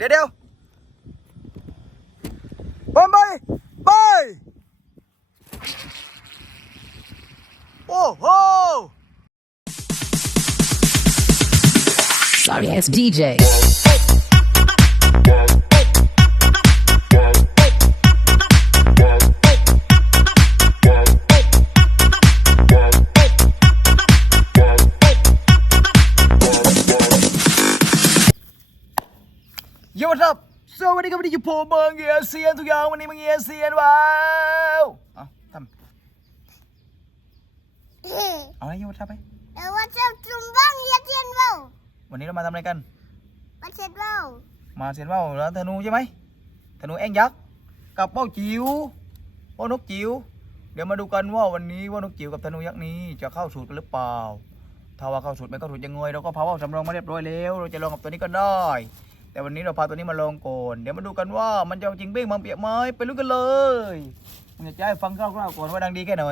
เดี๋ยวเดี๋ยวบอลไปไปโอ้โห Sorry ass DJ. สวัสดีครับวันนี้อยู่ผมเมืองเอเซียนทุกอย่างวันนี้เมืองเอเซียนว้าวเอาทำเอาอะไรโยนทับไปแต่ว่าจะจุ่มบ้างเรียกเทียนเปล่าวันนี้เรามาทำอะไรกันมาเช็ดเปล่ามาเสียนว่าวแล้วธนูใช่ไหมธนูแองยักษ์กับเป้าจิ๋วเป้านกจิ๋วเดี๋ยวมาดูกันว่าวันนี้ว่านกจิ๋วกับธนูยักษ์นี้จะเข้าสูตรกันหรือเปล่าถ้าว่าเข้าสูตรไม่เข้าสูตรยังไงเราก็พาว่าวสำรองมาเรียบร้อยแล้ว เราจะลองกับตัวนี้ก็ได้ แต่วันนี้เราพาตัวนี้มาลองก่อน เดี๋ยวมาดูกันว่ามันจะเอาจริงเบ้งบางเปียกไหมไปลุ้นกันเลยมันจะให้ฟังคร่าวๆก่อนว่าดังดีแค่ไหน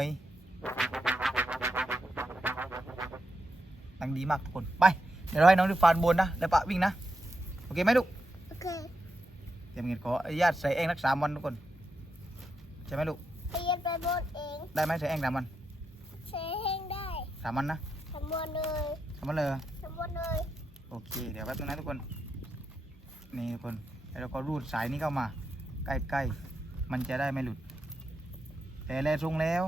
ดังดีมากทุกคนไป เดี๋ยวเราให้น้องดิฟานบนนะแล้วปะวิ่งนะ โอเคไหมลูกโอเคเดี๋ยวเงินขออนุญาตใส่เองนักสามวันทุกคนใช่ไหมลูกเรียนไปบนเองได้ไหมใส่เองสามวันใช้แห้งได้สามวันนะทำบนเลยสามวันเลยเหรอทำบนเลยโอเคเดี๋ยวแป๊บนึงนะทุกคน นี่ทุกคนแล้วก็รูดสายนี้เข้ามา ใกล้ๆมันจะได้ไม่หลุด แต่แลทรงแล้ว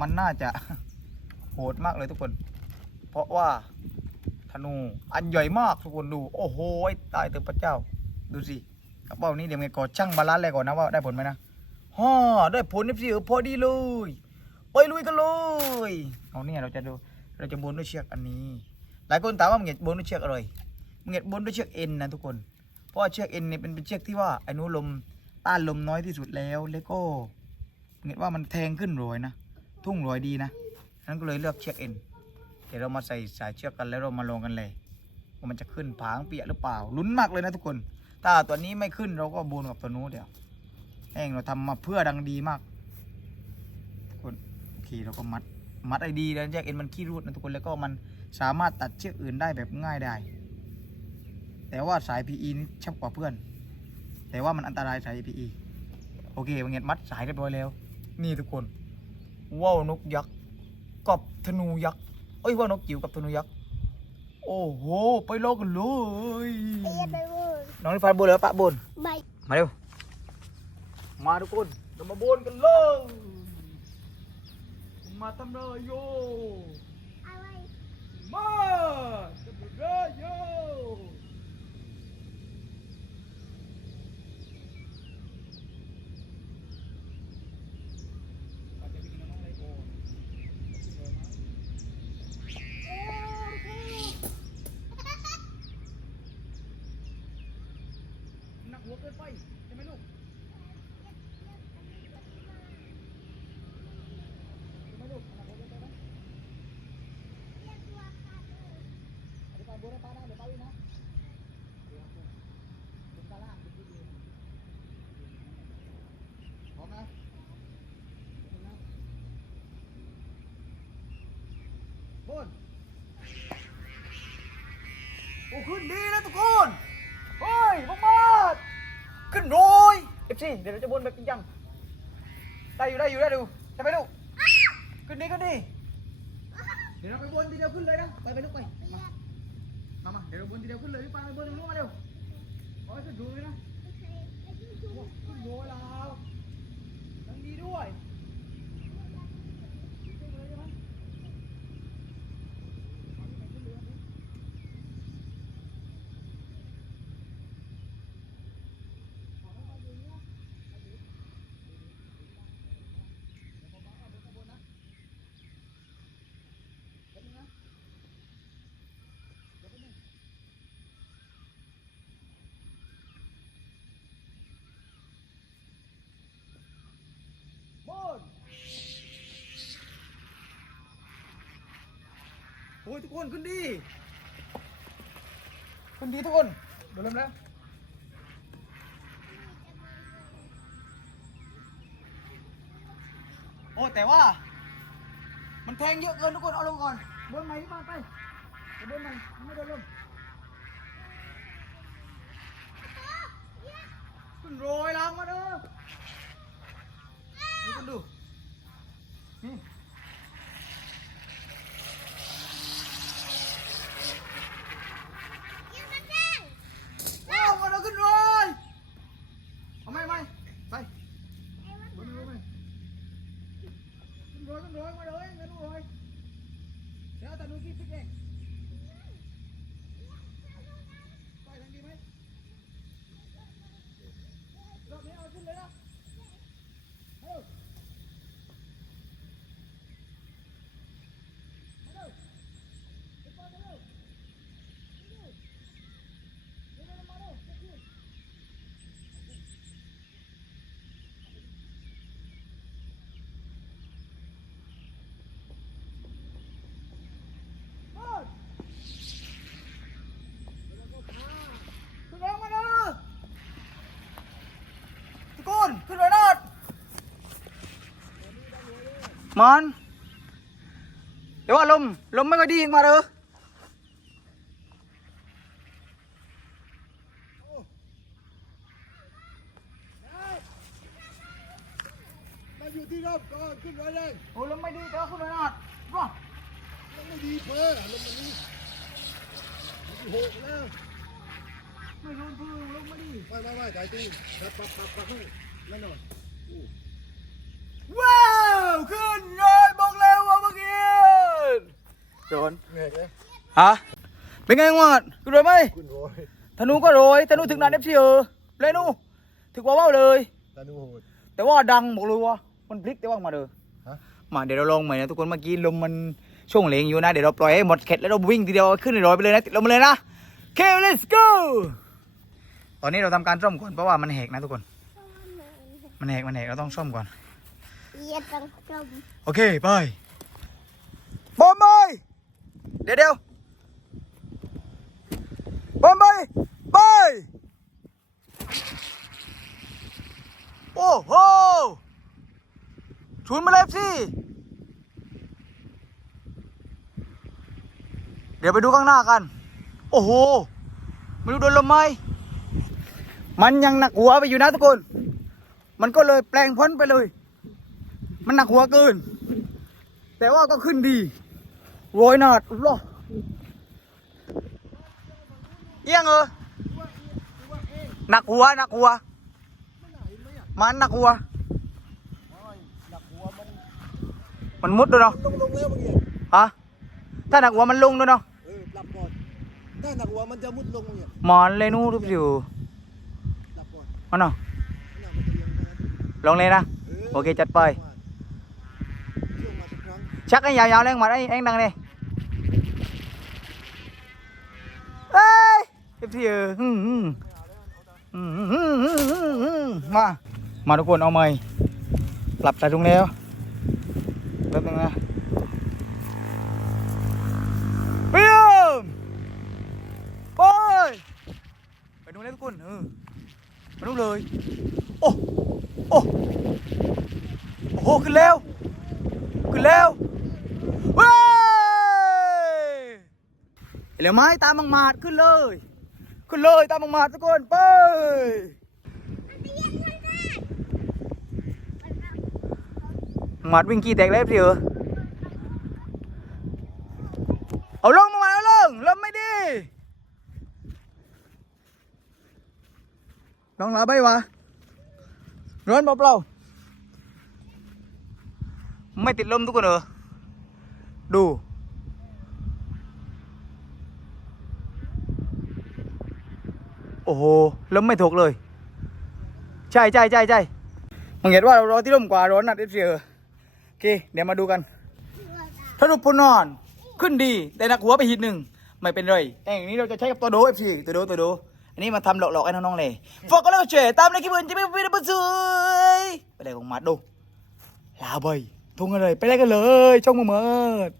มันน่าจะโหดมากเลยทุกคน เพราะว่าธนูอันใหญ่มากทุกคนดู โอ้โหตายเถอะพระเจ้า ดูสิกระเป๋านี้เดี๋ยวเงินก่อนช่างบาลานซ์เลยก่อนนะว่าได้ผลไหมนะฮ่าได้ผลนี่สิเออพอดีเลยไปลุยกันเลยเอาเนี่ยเราจะดูเราจะบนด้วยเชือกอันนี้ หลายคนถามว่ามึงเห็ดบนด้วยเชือกอะไรมึงเห็ดบนด้วยเชือกเอ็นนะทุกคน ราะเชือกเอ็นเนี่ยเป็นเป็นเชือกที่ว่าอนุลมต้านลมน้อยที่สุดแล้วแล้วก็เห็นว่ามันแทงขึ้นรอยนะ ทุ่งรอยดีนะฉะนั้นก็เลยเลือกเชือกเอ็นเดี๋ยวเรามาใส่สายเชือกกันแล้วเรามาลองกันเลยว่ามันจะขึ้นผางเปียกหรือเปล่าลุ้นมากเลยนะทุกคน ถ้าตัวนี้ไม่ขึ้นเราก็บนกับตัวนู้นเดี๋ยวแห้งเราทำมาเพื่อดังดีมากทุกคนโอเคเราก็มัดมัดไอดีแล้วแยกเอ็นมันขี้รูดนะทุกคนแล้วก็มันสามารถตัดเชือกอื่นได้แบบง่ายได้ แต่ว่าสาย PE นี่ชับกว่าเพื่อน แต่ว่ามันอันตรายสาย PE โอเคบางเงียมัดสายเรียบร้อยแล้ว นี่ทุกคนว่าวนกยักษ์กับธนูยักษ์เอ้ยว่าวนกจิ๋วกับธนูยักษ์โอ้โหไปลอกกันเลยเรียนไปบนน้องนิฟานบนเหรอปะบนไม่มาเร็วมาทุกคนเรามาบนกันเลยมาทำเลยโยอะไรมาทำเลยโยหนักหัวเกินไปใช่ไหมลูก ไม่ลูกหนักหัวเกินไปไหมอธิบาย บัวได้ป้าได้เดี๋ยวป้าวิ่งนที่ดีพร้อมไหมบนโอ้ขึ้นดีนะทุกคนเฮ้ยมากมาขึ้นโรยเอฟซีเดี๋ยวเราจะบนแบบจริงจังได้อยู่ได้อยู่ได้ดูจะไปลูขึ้นดีขึ้นดีเดี๋ยวเราไปบนทีเดียวขึ้นเลยนะไปไปลูกไป มามามาเดี๋ยวเราบนทีเดียวขึ้นเลยพี่ปานไปบนตรงนู้นมาเร็วเอาให้ขึ้นดูเลยนะขึ้นโวยแล้วดังดีด้วย ยทุกคน ขึ้นดี ขึ้นดีทุกคนเดี๋ยวเริ่มแล้วโอ้แต่ว่า มันแทงเยอะเกินทุกคน เอาลงก่อนบนใหม่ที่บ้นไปนไม่เดินลมขึ้นโรยล้างมาเด้อดูกันดูนี่ Music Bank. กูนขึ้นไปนอดมอน เดี๋ยวว่าลม ลมไม่ค่อยดีอีกมาเด้ออยู่ที่ร่มก็ขึ้นไว้เลยโอ้ลมไม่ดีเด้อคุณนอดว้าลมไม่ดีเพ้อลมมันนี่โหกแล้ว ไม่รู้พื้นลมไม่ดีไม่ไม่ไม่ใจตีปับปับปับปับให้นั่นนอยว้าวขึ้นเลยบอกแล้วว่าเมื่อกี้โดนเหนื่อยเลยฮะเป็นไงงวดคุณรวยไหมคุณโรยธนูก็โรยธนูถึงนานเอฟซีเออเลยนูถึงว่าว่าเลยตานูโหดแต่ว่าดังบอกเลยว่ามันพลิกแต่ว่ามาเด้อฮะมาเดี๋ยวเราลองใหม่นะทุกคนเมื่อกี้ลมมันช่วงเลงอยู่นะ เดี๋ยวเราปล่อยให้หมดเข็ดแล้วเราวิ่งทีเดียวขึ้นลอยไปเลยนะติดลมมาเลยนะโอเค let's go ตอนนี้เราทำการซ่อมก่อนเพราะว่ามันแหกนะทุกคน มันแหกมันแหกเราต้องซ่อมก่อนเยียดตังจมโอเคไปบอมไปเดี๋ยวเดี๋ยวบอมไปไปโอ้โหชุนมาเลยสิเดี๋ยวไปดูข้างหน้ากัน โอ้โหไม่รู้โดนลมไหม มันยังหนักหัวไปอยู่นะทุกคน มันก็เลยแปลงพ้นไปเลย มันหนักหัวเกิน แต่ว่าก็ขึ้นดีโรยหนาดรอเอียงเออหนักหัวหนักหัว มันหนักหัวหนักหัวมันมันมุดด้วยเนาะลงลงแล้วเมื่อกี้ฮะถ้าหนักหัวมันลงด้วยเนาะเออหลับก่อนถ้าหนักหัวมันจะมุดลงเมื่อกี้หมอนเลยนู่ทุบอยู่หลั เาหลงเลยนะ โอเค จัดไป ชักให้ยาวๆเร่งมาไอ้เอ็งดังเลยเฮ้ยเอฟซีเออมา มาทุกคนเอาใหม่ปรับใส่ถุงแล้วแป๊บนึงนะปิ้มโอ้ยไปดูเลยทุกคน เออไปดูเลย โอ้ โอ้โอ้โหขึ้นแล้ว ขึ้นแล้วเว้ยเหลือไม้ตามมังมาดขึ้นเลย ขึ้นเลยตามมังมาดทุกคนไปมังมาดวิ่งกี่แตกแล้วพี่เออเอาลงมังมาดเอาลงลมไม่ดี ลองลาไปวะร้อนเปล่าๆไม่ติดลมทุกคนเหรอดู โอ้โหลมไม่ถูกเลย ใช่ใช่ใช่ใช่มึงเห็นว่าเรารอที่ร่มกว่าร้อนนัดเอฟซีเออโอเค เดี๋ยวมาดูกันถ้ารูปพลนอน ขึ้นดี แต่หนักหัวไปหิดหนึ่งไม่เป็นไรแต่อย่างนี้เราจะใช้กับตัวโดเอฟซีตัวโดตัวโด อันนี้มาทำหลอกๆไอ้น้องๆเลยฝากก็แล้วเฉยตามในคลิปอื่นจะไม่ไปไหนไปเลยไปเลยของมัดดูลาบอยทุ่งกันเลยไปเลยกันเลยช่องมือเมิด